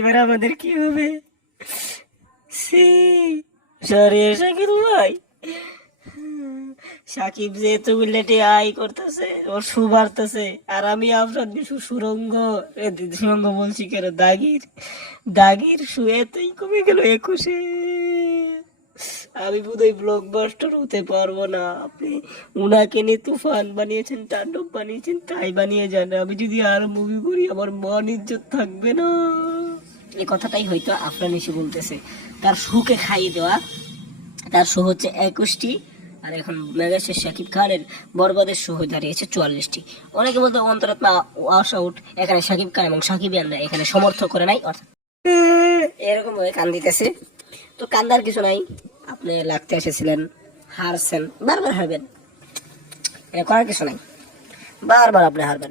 এবার আমাদের কি হবে? সি সরি শাকিল ভাই, সাকিব যে এতগুলাটি আই করতেছে, ওর শু বাড়তেছে, আর আমি আপনার বিশু সুরঙ্গ বলছি কেন, দাগির দাগির শু এতই কমে গেল 21-এ। আমি বোধহয় ব্লকবাস্টার হতে পারবো না। আপনি উনাকে নিয়ে তুফান বানিয়েছেন, তাণ্ডব বানিয়েছেন, তাই বানিয়ে যান। আমি যদি আর মুভি করি আমার মান ইজ্জত থাকবে না। এই কথাটাই হয়তো আফরান এসে বলতেছে। তার শুকে খাইয়ে দেওয়া, তার শো হচ্ছে 21টি, আর এখন মেগাস্টার শাকিব খানের বরবাদের শো হয়ে দাঁড়িয়েছে 44টি। অনেকে বলতে অন্তরাত্মা ওয়াশ আউট, এখানে শাকিব খান এবং সাকিবিয়ানরা এখানে সমর্থন করে নাই, অর্থাৎ এরকম ভাবে কান দিতেছে। তো কান্দার কিছু নাই, আপনি লাগতে এসেছিলেন, হারছেন, বারবার হারবেন, এটা করার কিছু নাই, বারবার আপনি হারবেন।